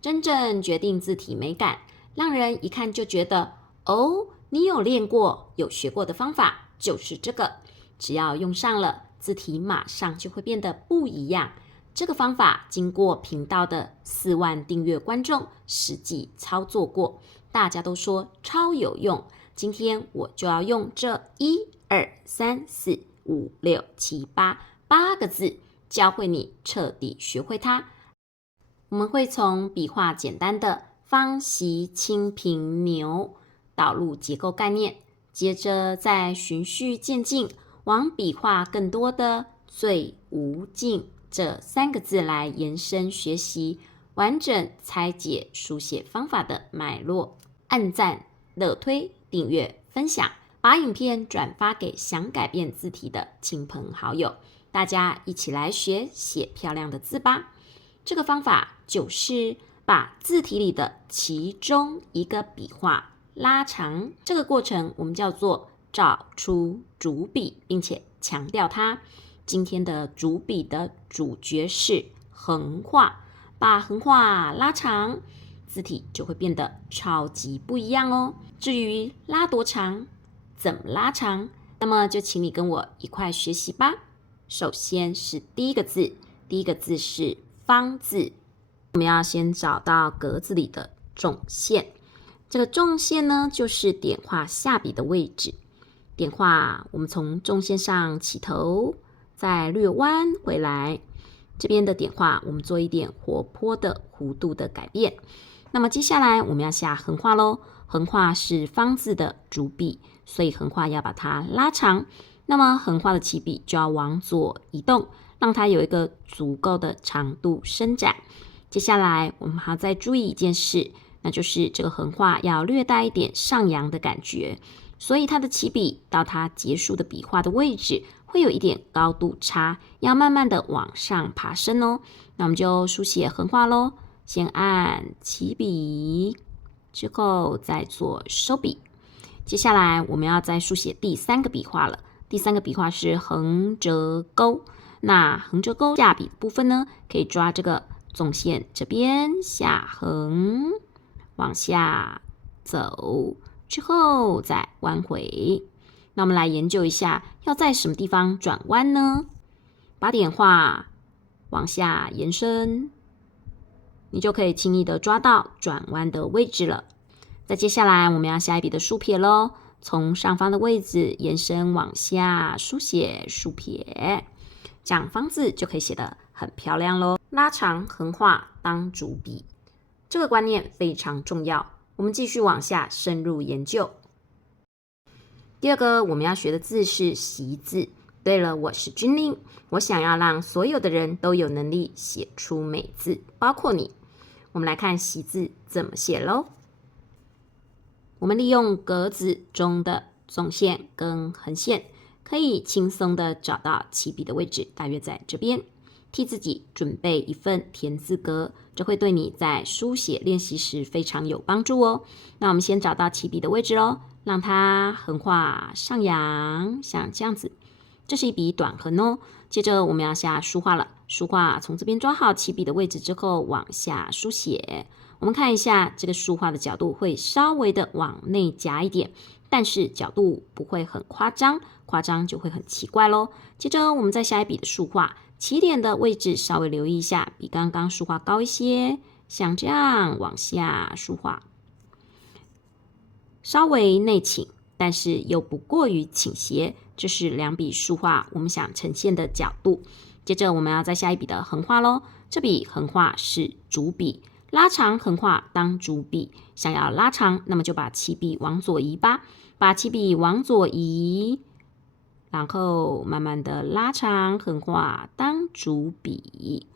真正决定字体美感，让人一看就觉得，哦，你有练过、有学过的方法就是这个。只要用上了，字体马上就会变得不一样。这个方法经过频道的4万订阅观众实际操作过，大家都说超有用。今天我就要用这1、2、3、4、5、6、7、8个字，教会你彻底学会它。我们会从笔画简单的方、席、清、平、牛导入结构概念，接着再循序渐进往笔画更多的最、无、尽这3个字来延伸学习，完整拆解书写方法的脉络。按赞、乐推、订阅、分享，把影片转发给想改变字体的亲朋好友，大家一起来学写漂亮的字吧。这个方法就是把字体里的其中一个笔画拉长，这个过程我们叫做找出主笔，并且强调它。今天的主笔的主角是横画，把横画拉长，字体就会变得超级不一样哦。至于拉多长，怎么拉长，那么就请你跟我一块学习吧。首先是第一个字，第一个字是方字，我们要先找到格子里的重线。这个重线呢，就是点画下笔的位置。点画，我们从重线上起头，再略弯回来。这边的点画，我们做一点活泼的弧度的改变。那么接下来我们要下横画咯。横画是方字的主笔，所以横画要把它拉长。那么横画的起笔就要往左移动，让它有一个足够的长度伸展。接下来我们还要再注意一件事，那就是这个横画要略带一点上扬的感觉，所以它的起笔到它结束的笔画的位置会有一点高度差，要慢慢的往上爬升哦。那我们就书写横画咯，先按起笔，之后再做收笔。接下来我们要再书写第3个笔画了，第3个笔画是横折钩。那横折钩下笔的部分呢，可以抓这个纵线这边下横，往下走，之后再弯回。那我们来研究一下，要在什么地方转弯呢？把点画往下延伸，你就可以轻易的抓到转弯的位置了。再接下来我们要下一笔的竖撇咯，从上方的位置延伸往下书写竖撇，这样方字就可以写得很漂亮咯。拉长横画当主笔，这个观念非常重要，我们继续往下深入研究。第2个我们要学的字是习字。对了，我是君令，我想要让所有的人都有能力写出美字，包括你。我们来看习字怎么写咯。我们利用格子中的纵线跟横线，可以轻松的找到起笔的位置，大约在这边。替自己准备一份田字格，这会对你在书写练习时非常有帮助哦。那我们先找到起笔的位置咯，让它横画上扬，像这样子。这是一笔短横哦。接着我们要下书画了，书画从这边抓好起笔的位置之后往下书写。我们看一下这个书画的角度会稍微的往内夹一点，但是角度不会很夸张，夸张就会很奇怪咯。接着我们再下一笔的书画，起点的位置稍微留意一下，比刚刚书画高一些，像这样往下书画，稍微内倾，但是又不过于倾斜，这是2笔书画我们想呈现的角度。接着我们要再下一笔的横画咯，这笔横画是主笔，拉长横画当主笔，想要拉长，那么就把起笔往左移吧，把起笔往左移，然后慢慢的拉长横画当主笔。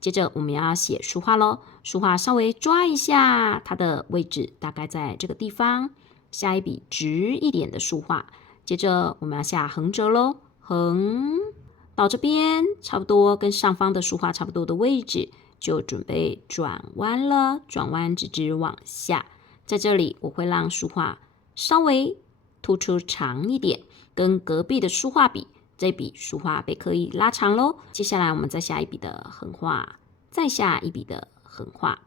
接着我们要写书画咯，书画稍微抓一下它的位置，大概在这个地方，下一笔直一点的书画。接着我们要下横折咯，横到这边差不多跟上方的书画差不多的位置，就准备转弯了，转弯直直往下。在这里我会让书画稍微突出长一点，跟隔壁的书画比，这笔书画被刻意拉长咯。接下来我们再下一笔的横画，再下一笔的横画。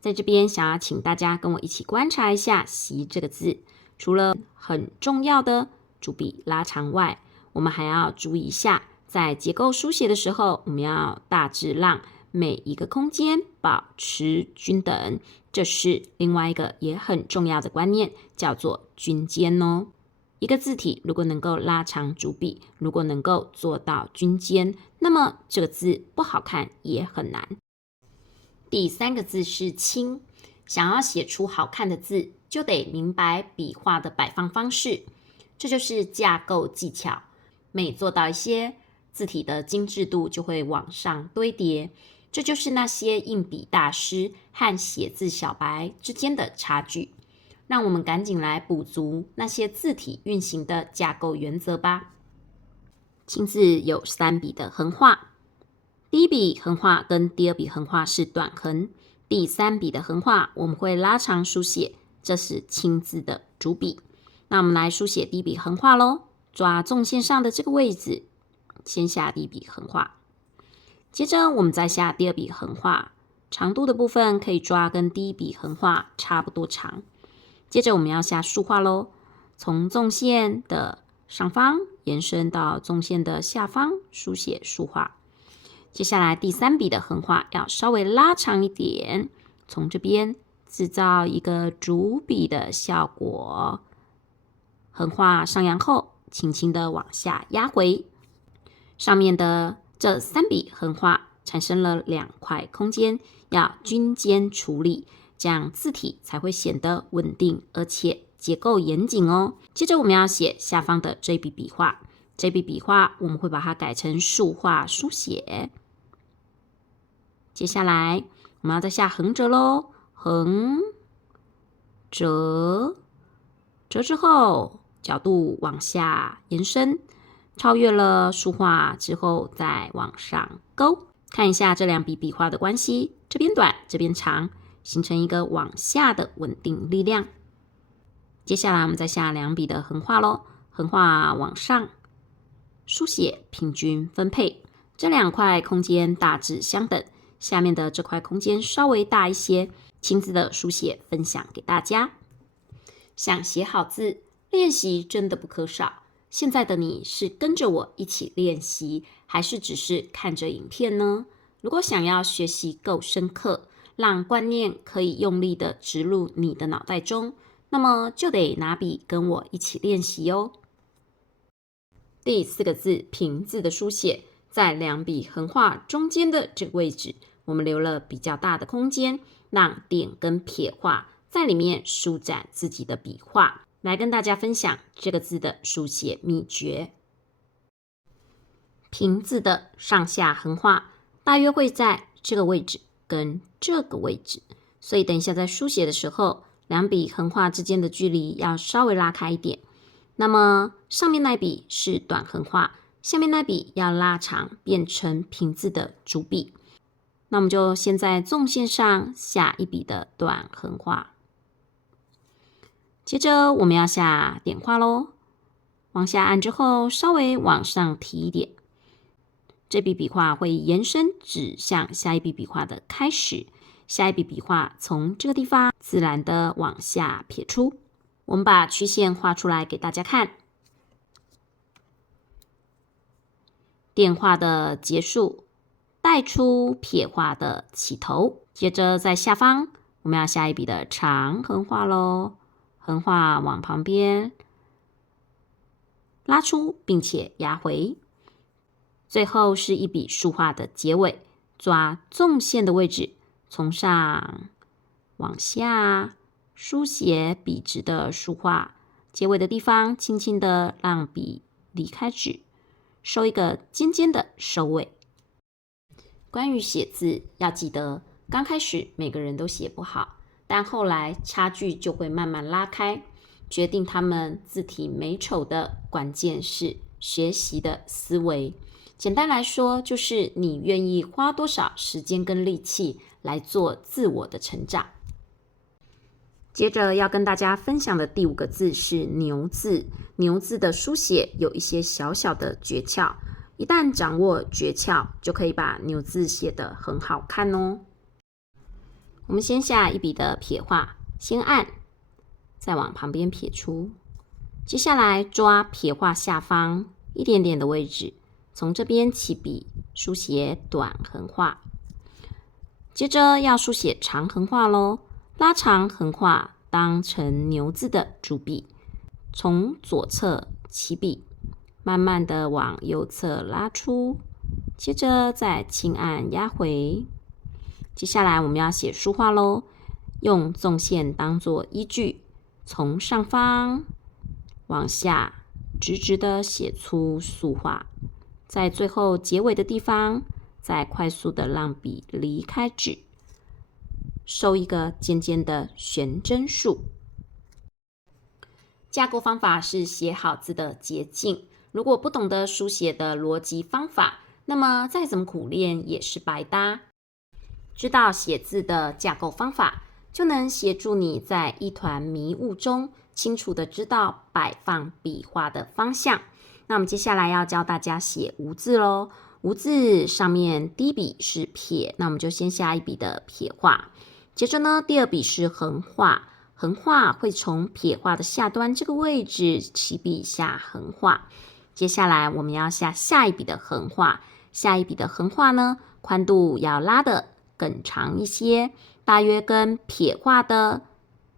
在这边想要请大家跟我一起观察一下习这个字，除了很重要的主笔拉长外，我们还要注意一下，在结构书写的时候，我们要大致让每一个空间保持均等，这是另外一个也很重要的观念，叫做均间哦。一个字体如果能够拉长主笔，如果能够做到均间，那么这个字不好看也很难。第3个字是清，想要写出好看的字，就得明白笔画的摆放方式，这就是架构技巧。每做到一些，字体的精致度就会往上堆叠，这就是那些硬笔大师和写字小白之间的差距。让我们赶紧来补足那些字体运行的架构原则吧。清字有3笔的横画，第一笔横画跟第二笔横画是短横，第3笔的横画我们会拉长书写，这是清字的主笔。那我们来书写第一笔横画咯，抓纵线上的这个位置，先下第一笔横画，接着我们再下第二笔横画，长度的部分可以抓跟第一笔横画差不多长。接着我们要下竖画咯，从纵线的上方延伸到纵线的下方，书写竖画。接下来第3笔的横画要稍微拉长一点，从这边制造一个主笔的效果。横画上扬后，轻轻的往下压回，上面的这3笔横画产生了2块空间，要均间处理，这样字体才会显得稳定，而且结构严谨哦。接着我们要写下方的这笔笔画，这笔笔画我们会把它改成竖画书写。接下来我们要再下横折咯，横折，折之后角度往下延伸，超越了竖画之后再往上勾。看一下这2笔笔画的关系，这边短，这边长，形成一个往下的稳定力量。接下来我们再下2笔的横画咯，横画往上，书写平均分配，这2块空间大致相等，下面的这块空间稍微大一些，亲自的书写分享给大家。想写好字，练习真的不可少。现在的你是跟着我一起练习，还是只是看着影片呢？如果想要学习够深刻，让观念可以用力的植入你的脑袋中，那么就得拿笔跟我一起练习哦。第4个字平字的书写，在2笔横画中间的这个位置，我们留了比较大的空间，让点跟撇画在里面舒展自己的笔画，来跟大家分享这个字的书写秘诀。平字的上下横画大约会在这个位置跟这个位置，所以等一下在书写的时候，2笔横画之间的距离要稍微拉开一点。那么上面那笔是短横画，下面那笔要拉长，变成平字的主笔。那我们就先在纵线上下1笔的短横画，接着我们要下点画咯，往下按之后稍微往上提一点，这笔笔画会延伸指向下一笔笔画的开始，下一笔笔画从这个地方自然的往下撇出。我们把曲线画出来给大家看，点画的结束，带出撇画的起头。接着在下方我们要下1笔的长横画咯，横画往旁边拉出并且压回。最后是1笔竖画的结尾，抓纵线的位置，从上往下书写笔直的竖画，结尾的地方轻轻的让笔离开纸，收一个尖尖的收尾。关于写字，要记得刚开始每个人都写不好，但后来差距就会慢慢拉开。决定他们字体美丑的关键是学习的思维。简单来说，就是你愿意花多少时间跟力气来做自我的成长。接着要跟大家分享的第5个字是牛字。牛字的书写有一些小小的诀窍，一旦掌握诀窍，就可以把牛字写得很好看哦。我们先下一笔的撇画，先按，再往旁边撇出。接下来抓撇画下方一点点的位置，从这边起笔书写短横画。接着要书写长横画咯，拉长横画当成牛字的主笔，从左侧起笔，慢慢的往右侧拉出，接着再轻按压回。接下来我们要写书画咯，用纵线当作依据，从上方往下直直的写出素画，在最后结尾的地方，再快速的让笔离开纸，收一个尖尖的悬针数。架构方法是写好字的捷径，如果不懂得书写的逻辑方法，那么再怎么苦练也是白搭。知道写字的架构方法，就能协助你在一团迷雾中清楚的知道摆放笔画的方向。那我们接下来要教大家写无字咯。无字上面第一笔是撇，那我们就先下一笔的撇画。接着呢，第二笔是横画，横画会从撇画的下端这个位置起笔下横画。接下来我们要下一笔的横画，下一笔的横画呢，宽度要拉的更长一些，大约跟撇画的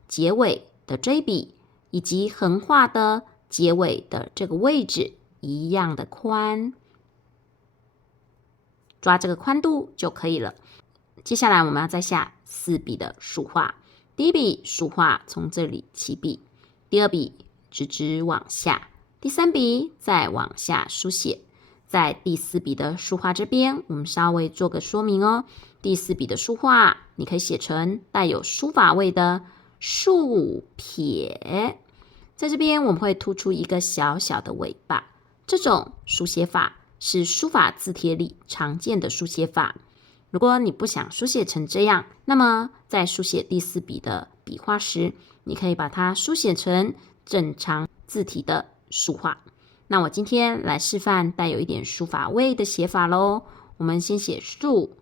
结尾的这一笔以及横画的结尾的这个位置一样的宽，抓这个宽度就可以了。接下来我们要再下4笔的竖画，第一笔竖画从这里起笔，第二笔直直往下，第三笔再往下书写。在第4笔的竖画这边，我们稍微做个说明哦。第4笔的竖画，你可以写成带有书法味的竖撇，在这边我们会突出一个小小的尾巴。这种书写法是书法字帖里常见的书写法。如果你不想书写成这样，那么在书写第4笔的笔画时，你可以把它书写成正常字体的书画。那我今天来示范带有一点书法味的写法咯。我们先写竖，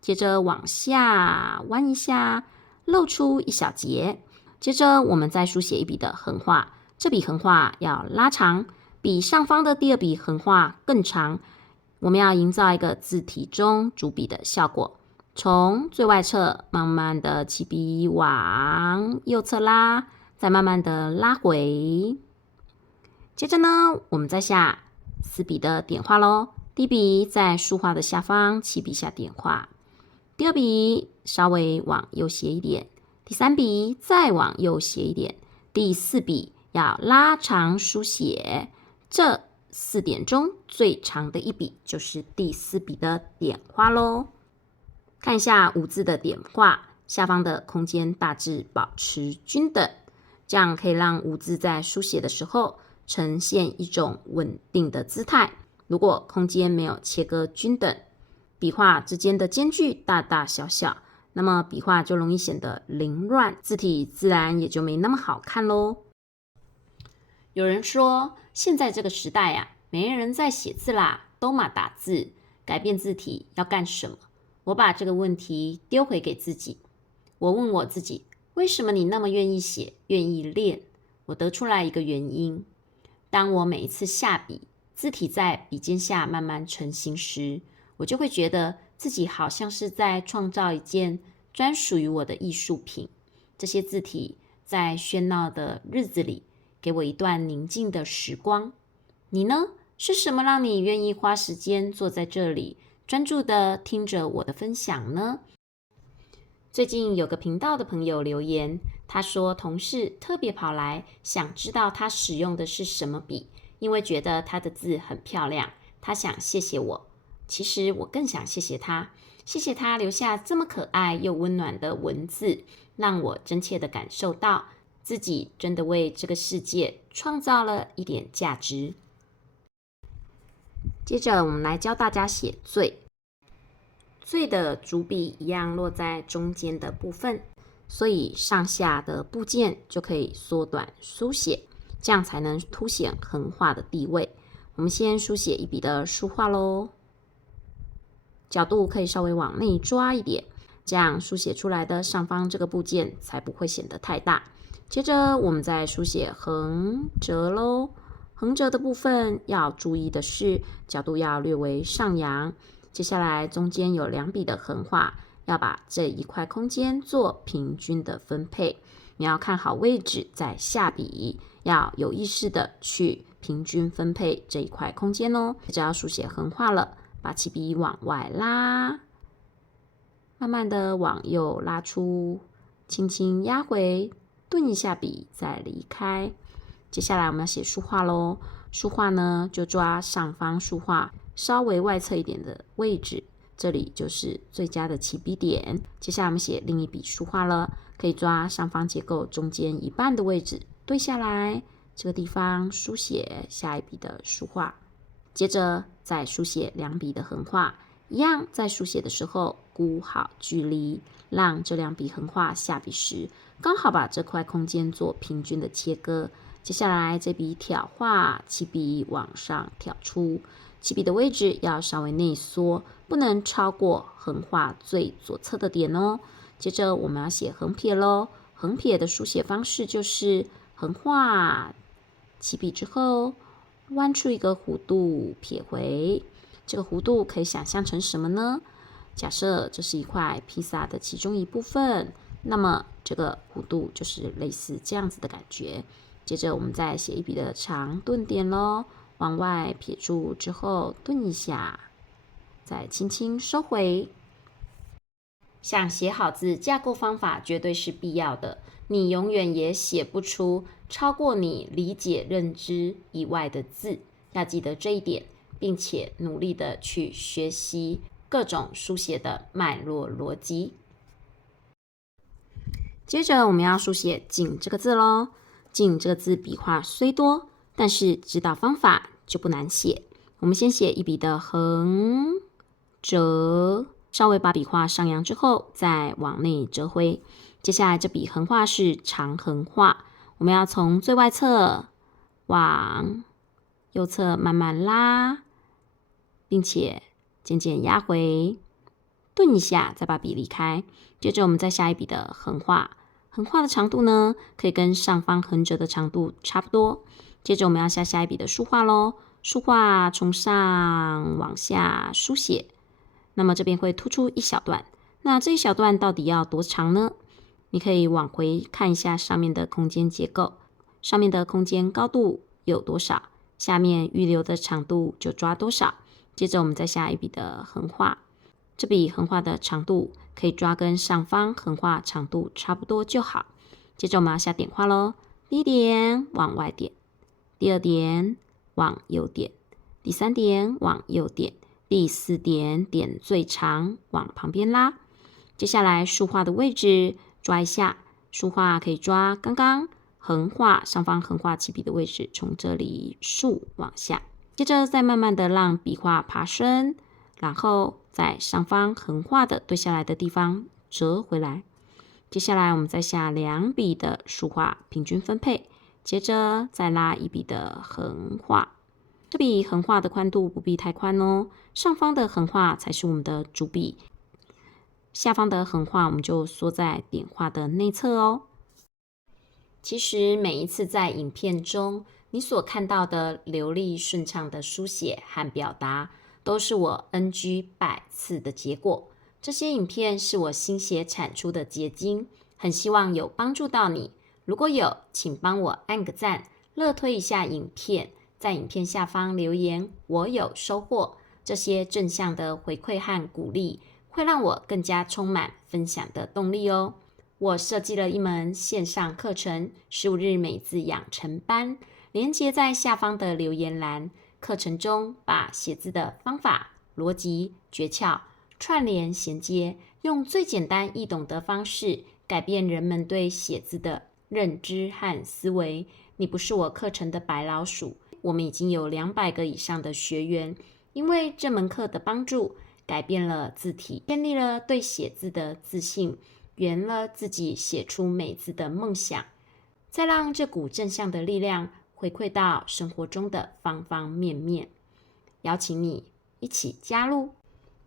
接着往下弯一下，露出一小截。接着我们再书写一笔的横画，这笔横画要拉长，比上方的第2笔横画更长。我们要营造一个字体中主笔的效果，从最外侧慢慢的起笔往右侧拉，再慢慢的拉回。接着呢，我们再下4笔的点画咯。第一笔在书画的下方起笔下点画，第2笔稍微往右斜一点，第3笔再往右斜一点，第4笔要拉长书写。这4点中最长的一笔就是第4笔的点画咯。看一下无字的点画，下方的空间大致保持均等，这样可以让无字在书写的时候呈现一种稳定的姿态。如果空间没有切割均等，笔画之间的间距大大小小，那么笔画就容易显得凌乱，字体自然也就没那么好看咯。有人说，现在这个时代啊，没人在写字啦，都嘛打字，改变字体要干什么？我把这个问题丢回给自己，我问我自己，为什么你那么愿意写，愿意练？我得出来一个原因，当我每一次下笔，字体在笔尖下慢慢成型时，我就会觉得自己好像是在创造一件专属于我的艺术品。这些字体在喧闹的日子里，给我一段宁静的时光。你呢？是什么让你愿意花时间坐在这里，专注的听着我的分享呢？最近有个频道的朋友留言，他说同事特别跑来，想知道他使用的是什么笔，因为觉得他的字很漂亮，他想谢谢我。其实我更想谢谢他，谢谢他留下这么可爱又温暖的文字，让我真切的感受到自己真的为这个世界创造了一点价值。接着我们来教大家写最。最的主笔一样落在中间的部分，所以上下的部件就可以缩短书写，这样才能凸显横画的地位。我们先书写一笔的竖画咯，角度可以稍微往内抓一点，这样书写出来的上方这个部件才不会显得太大。接着我们再书写横折咯，横折的部分要注意的是角度要略微上扬。接下来中间有2笔的横画，要把这一块空间做平均的分配。你要看好位置再下笔，要有意识的去平均分配这一块空间哦。只要书写横画了，把起笔往外拉，慢慢的往右拉出，轻轻压回，顿一下笔再离开。接下来我们要写书画咯，书画呢就抓上方书画稍微外侧一点的位置，这里就是最佳的起笔点。接下来我们写另一笔书画了，可以抓上方结构中间一半的位置，对下来，这个地方书写下一笔的书画。接着再书写2笔的横画，一样在书写的时候估好距离，让这2笔横画下笔时刚好把这块空间做平均的切割。接下来这笔挑画，起笔往上挑出，起笔的位置要稍微内缩，不能超过横画最左侧的点哦。接着我们要写横撇咯，横撇的书写方式就是横画，起笔之后弯出一个弧度撇回，这个弧度可以想象成什么呢？假设这是一块披萨的其中一部分，那么这个弧度就是类似这样子的感觉。接着我们再写一笔的长顿点咯，往外撇住之后顿一下，再轻轻收回。想写好字，架构方法绝对是必要的，你永远也写不出超过你理解认知以外的字，要记得这一点，并且努力的去学习各种书写的脉络逻辑。接着我们要书写景这个字咯，景这个字笔画虽多，但是知道方法就不难写。我们先写一笔的横折，稍微把笔画上扬之后再往内折回。接下来这笔横画是长横画，我们要从最外侧往右侧慢慢拉，并且渐渐压回，顿一下再把笔离开。接着我们再下一笔的横画，横画的长度呢可以跟上方横折的长度差不多。接着我们要下一笔的书画咯，书画从上往下书写，那么这边会突出一小段，那这一小段到底要多长呢？你可以往回看一下上面的空间结构，上面的空间高度有多少，下面预留的长度就抓多少。接着我们再下一笔的横画，这笔横画的长度可以抓跟上方横画长度差不多就好。接着我们要下点画咯，第一点往外点，第2点往右点，第3点往右点，第4点点最长往旁边拉。接下来书画的位置抓一下，书画可以抓刚刚横画上方横画起笔的位置，从这里竖往下。接着再慢慢的让笔画爬升，然后在上方横画的对下来的地方折回来。接下来我们再下2笔的书画平均分配，接着再拉一笔的横画，这笔横画的宽度不必太宽哦，上方的横画才是我们的主笔，下方的横画我们就缩在点画的内侧哦。其实每一次在影片中你所看到的流利顺畅的书写和表达，都是我 NG 100次的结果。这些影片是我心血产出的结晶，很希望有帮助到你。如果有，请帮我按个赞，热推一下影片，在影片下方留言我有收获。这些正向的回馈和鼓励，会让我更加充满分享的动力哦。我设计了一门线上课程，15日美字养成班，连结在下方的留言栏。课程中把写字的方法、逻辑、诀窍串联衔接，用最简单易懂的方式改变人们对写字的认知和思维。你不是我课程的白老鼠，我们已经有200个以上的学员，因为这门课的帮助，改变了字体，建立了对写字的自信，圆了自己写出美字的梦想，再让这股正向的力量回馈到生活中的方方面面。邀请你一起加入，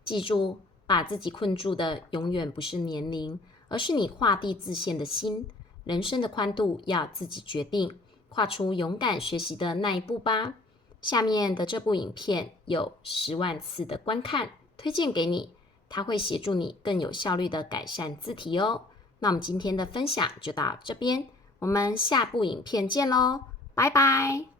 记住，把自己困住的永远不是年龄，而是你画地自限的心。人生的宽度要自己决定，跨出勇敢学习的那一步吧。下面的这部影片有10万次的观看，推荐给你，它会协助你更有效率的改善字体哦。那我们今天的分享就到这边，我们下部影片见咯，拜拜。